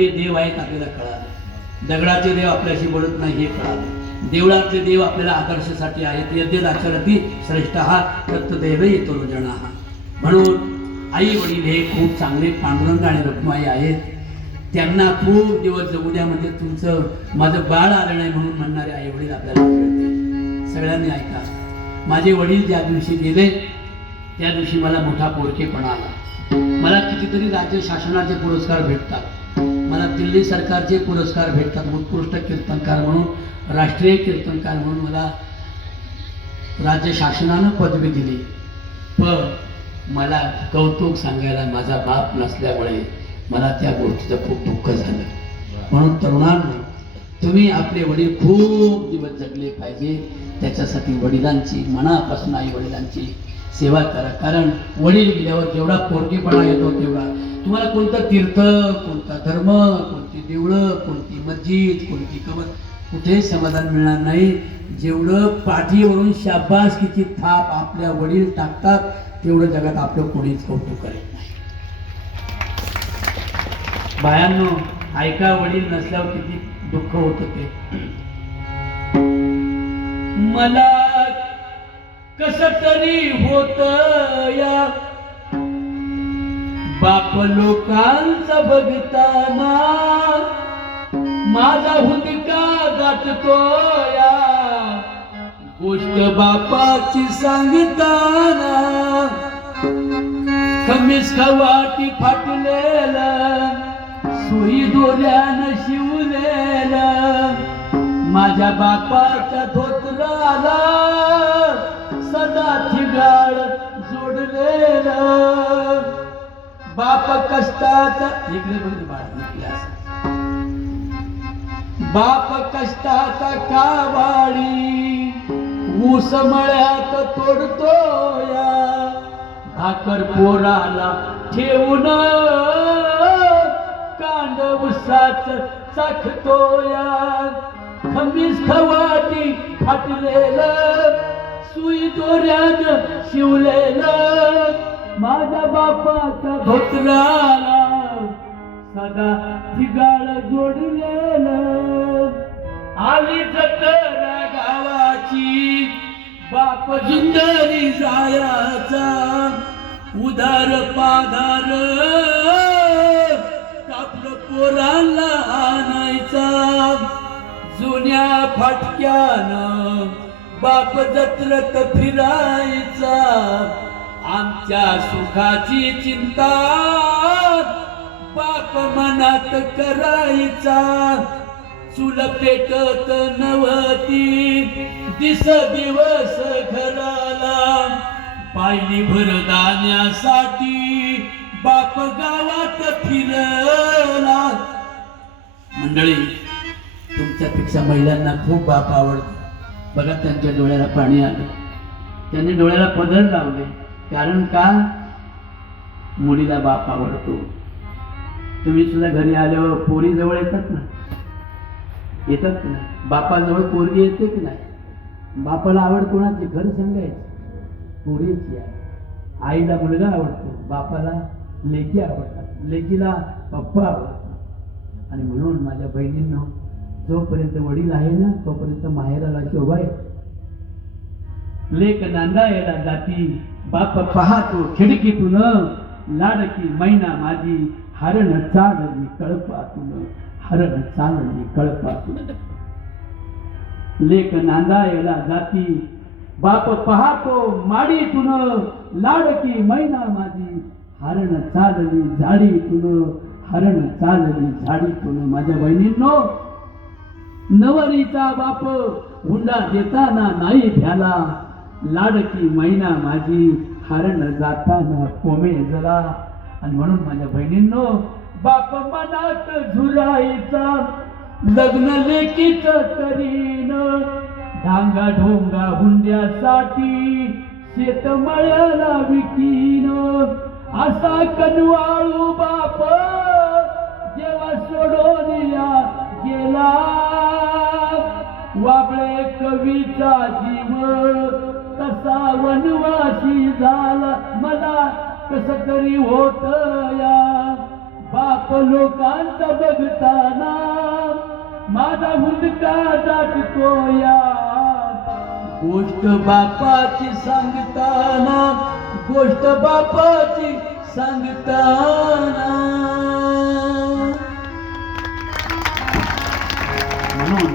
हे देव आहेत आपल्याला कळालं, दगडाचे देव आपल्याशी बोलत नाही हे कळालं, देवळातले देव आपल्याला आदर्शासाठी आहेत. यद्यदाचरती श्रेष्ठ हा तत्देव येतो जना. म्हणून आई वडील हे खूप चांगले पांडुरंग आणि रखुमाई आहेत. त्यांना खूप दिवस जगू द्या, म्हणजे तुमचं माझं बाळ आलं नाही म्हणून म्हणणारे आई वडील आपल्याला मिळते. सगळ्यांनी ऐका, माझे वडील ज्या दिवशी गेले त्या दिवशी मला मोठा पोरकेपणा आला. मला कितीतरी राज्य शासनाचे पुरस्कार भेटतात, मला दिल्ली सरकारचे पुरस्कार भेटतात. उत्कृष्ट कीर्तनकार म्हणून, राष्ट्रीय कीर्तनकार म्हणून मला राज्य शासनानं पदवी दिली. पण मला कौतुक सांगायला माझा बाप नसल्यामुळे मला त्या गोष्टीचं खूप दुःख झालं. म्हणून तरुणांनो, तुम्ही आपले वडील खूप दिवस जगले पाहिजे, त्याच्यासाठी वडिलांची मनापासून आई वडिलांची सेवा करा. कारण वडील गेल्यावर जेवढा पोरकेपणा येतो तेवढा तुम्हाला कोणतं तीर्थ, कोणता धर्म, कोणती देवळं, कोणती मस्जिद, कोणती कबर, कुठे समाधान मिळणार नाही. जेवढं पाठीवरून शाबासकीची थाप आपल्या वडील टाकतात तेवढं जगात आपलं कोणीच कौतुक करत नाही. बायांनो, ऐका, वडील नसल्यावर किती दुःख होतं ते. मला कस तरी होत या बाप लोकांचा बघताना, माझा हुंदका गाठतो या गोष्ट बापाची सांगताना. खमीस खवाटी फाटलेलं, सुई दोऱ्यानं शिवलेलं, माझ्या बापाच्या धोतराला सदा थिगाळ जोडलेलं. बाप कष्टाचा, इकडे बघ बाळा, बाप कष्टाचा कावाडी ऊस मळ्यात तोडतो या, भाकर पोराला ठेवून कांड उसाच चाखतो या. खमीस खवाटी फाटलेलं, सुई दोऱ्यानं शिवलेलं, माझ्या बापाच्या धोतराला सदा थिगाळ जोडलेलं. आली जत्रा गावाची, बाप जुंदरी जायाचा, उधार पाधार कापलं पोराला आणायचा. जुन्या फाटक्यानं बाप जत्रत फिरायचा, आमच्या सुखाची चिंता बाप मनात करायचा. चूल पेटत नव्हती दिस दिवस घराला, पायली भरदाण्यासाठी बाप गावात फिरला. मंडळी, तुमच्यापेक्षा महिलांना खूप बाप आवडतो. बघा, त्यांच्या डोळ्याला पाणी आलं, त्यांनी डोळ्याला पदर लावले. कारण का? मुलीला बाप आवडतो. तुम्ही सुद्धा घरी आल्यावर पोरी जवळ येतात ना, येतात की नाही? बापाजवळ पोरगी येते की नाही? बापाला आवड कोणाची? खरं सांगायचं, पोरीची आहे. आईला मुलगा आवडतो, बापाला लेकी आवडतात, लेकीला पप्पा आवडतात. आणि म्हणून माझ्या बहिणींनो, जोपर्यंत वडील आहे ना तोपर्यंत माहेराला शोभा आहे. लेक नांदायला जाती, बाप पाहतो खिडकीतून, लाडकी मैना माझी हरण चालली कळपातून, हरण चालली कळपातून. लेक नांदायला जाती, बाप पाहतो माडीतून, लाडकी मैना माझी हरण चालली झाडीतून, हरण चालली झाडीतून. माझ्या बहिणींनो, नवरीचा बाप हुंडा देताना नाही भ्याला, लाडकी मैना माझी हरण जाताना कोमे जला. आणि म्हणून माझ्या बहिणींनो, बाप मनात झुरायचा, लग्न लेकीच करीन, ढांगा ढोंगा हुंड्यासाठी शेतमळ्याला विकीन. असा कनवाळू बाप जेव्हा सोडून गेला, वाबळे कवीचा जीव तसा वनवासी झाला. मला कस तरी होत या बाप बाप लोकांचा बघताना माझा हुंदका दाटतो या गोष्ट बापाची सांगताना गोष्ट बापाची सांगताना म्हणून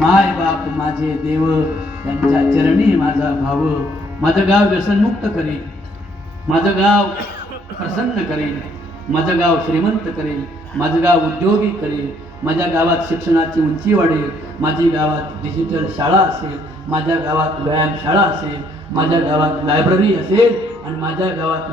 माय बाप माझे देव त्यांच्या चरणी माझा भाव माझं गाव व्यसनमुक्त करेल माझं गाव प्रसन्न करेल माझं गाव श्रीमंत करेल माझं गाव उद्योगी करेल माझ्या गावात शिक्षणाची उंची वाढेल माझी गावात डिजिटल शाळा असेल माझ्या गावात व्यायामशाळा असेल माझ्या गावात लायब्ररी असेल आणि माझ्या गावात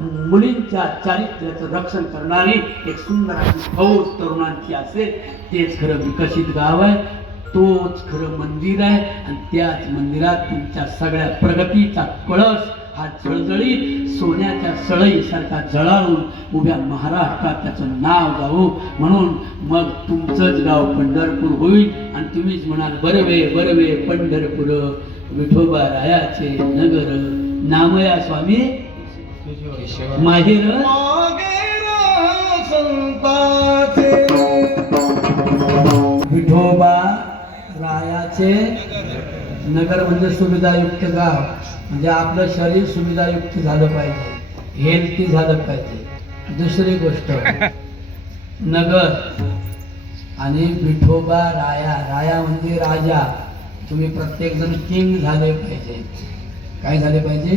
मुलींच्या चारित्र्याचं रक्षण करणारी एक सुंदर अशी फौज तरुणांची असेल तेच खरं विकसित गाव आहे तोच खरं मंदिर आहे आणि त्याच मंदिरात तुमच्या सगळ्या प्रगतीचा कळस हा जळजळीत सोन्याच्या सळईसारखा जळाळून उभ्या महाराष्ट्रात त्याचं नाव जावो म्हणून मग तुमचंच गाव पंढरपूर होईल आणि तुम्हीच म्हणाल बरवे पंढरपूर विठोबा रायाचे नगर नामया स्वामी माहेर विठोबा रायाचे नगर म्हणजे सुविधायुक्त गाव म्हणजे आपलं शरीर सुविधायुक्त झालं पाहिजे हेल्थी झालं पाहिजे दुसरी गोष्ट नगर आणि विठोबा राया म्हणजे राजा तुम्ही प्रत्येक जण किंग झाले पाहिजे काय झाले पाहिजे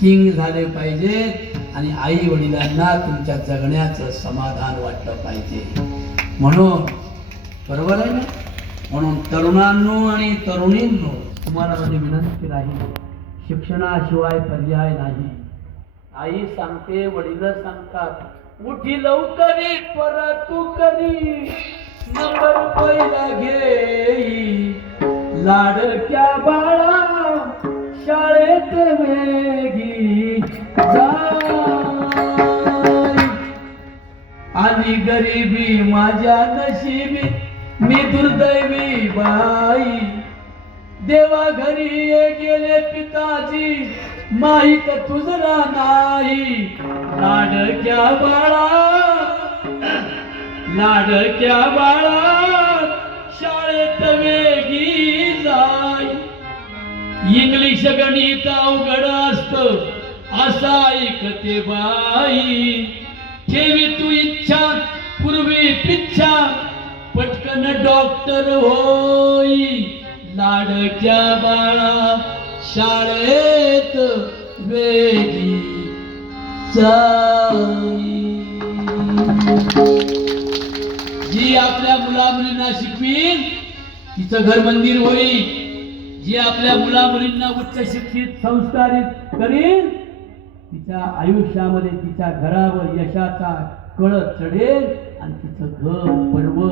किंग झाले पाहिजे आणि आई वडिलांना तुमच्या जगण्याचं समाधान वाटलं पाहिजे म्हणून बरोबर आहे ना म्हणून तरुणांनो आणि तरुणींनो तुम्हाला माझी विनंती राहील शिक्षणाशिवाय पर्याय नाही आई सांगते वडील सांगतात उठी लवकरी परतू करी नंबर पहिला घेई लाडक्या बाळा शाळेत वेगी जाई आणि गरिबी माझ्या नशिबी मी दुर्दैवी बाई देवा घरी गेले पिताजी माहित तुझला नाही लाडक्या बाळा शाळेत वेगी जाई इंग्लिश गणित अवघड असत असा ऐकते बाई ठेवी तू इच्छा पूर्वी पिच्छा पटकन डॉक्टर होई लाडक्या बाळा शाळेत वेगी जाई जी आपल्या मुला मुलींना शिकवील तिचं घर मंदिर होईल जी आपल्या मुला मुलींना उच्च शिक्षित संस्कारित करील तिच्या आयुष्यामध्ये तिच्या घरावर यशाचा कळस चढेल आणि तिचं घर पर्व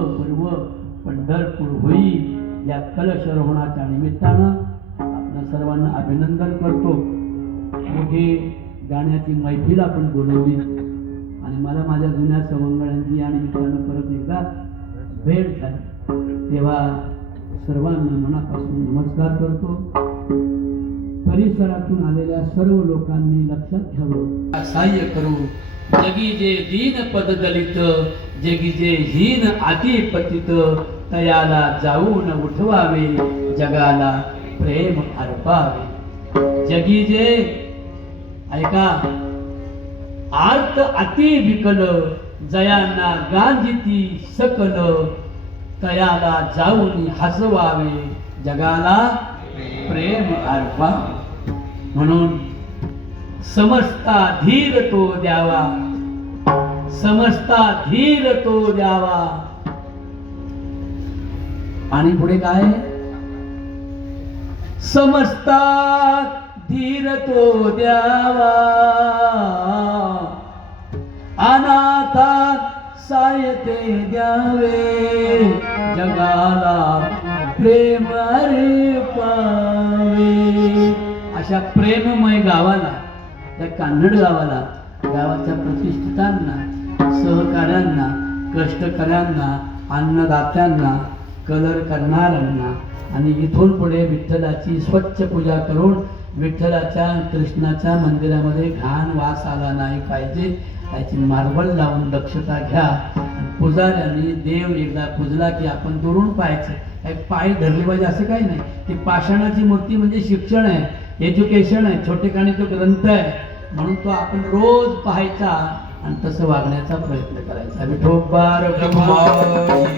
पंढरपूर होईल या कलशरोहणाच्या निमित्तानं आपल्या सर्वांना अभिनंदन करतो मोठी गाण्याची मैफिल आपण बोलवली आणि मला माझ्या जुन्या सवंगड्यांची या निमित्तानं परत एकदा भेट झाली तेव्हा सर्वांना मनापासून नमस्कार करतो परिसरातून आलेल्या सर्व लोकांनी लक्षात घ्यावं सहाय्य करू जगी जे दीन पद दलित जगी जे हीन अति पतित तयाला जाऊन उठवावे जगाला प्रेम अर्पावे जगी जे ऐका आर्त अति विकल जयांना गांजिती सकल तयाला जाऊन हसवावे जगाला प्रेम अर्पावे म्हणून समजता धीर तो द्यावा समजता धीर तो द्यावा आणि पुढे काय समजता धीर तो द्यावा अनाथा सायते द्यावे जगाला प्रेम अर्पावे अशा प्रेममय गावाला त्या कान्हड गावाला गावाच्या प्रतिष्ठितांना सहकाऱ्यांना कष्टकऱ्यांना अन्नदात्यांना कलर करणाऱ्यांना आणि इथून पुढे विठ्ठलाची स्वच्छ पूजा करून विठ्ठलाच्या कृष्णाच्या मंदिरामध्ये घाण वास आला नाही पाहिजे त्याची मार्बल लावून दक्षता घ्या. आणि पुजाऱ्यांनी देव एकदा पुजला की आपण दुरून पाहायचं. काही पाय धरले पाहिजे असं काही नाही. ती पाषाणाची मूर्ती म्हणजे शिक्षण आहे, एज्युकेशन आहे, छोटेखानी तो ग्रंथ आहे. म्हणून तो आपण रोज पाहायचा आणि तसं वागण्याचा प्रयत्न करायचा. विठोबा रखुमाई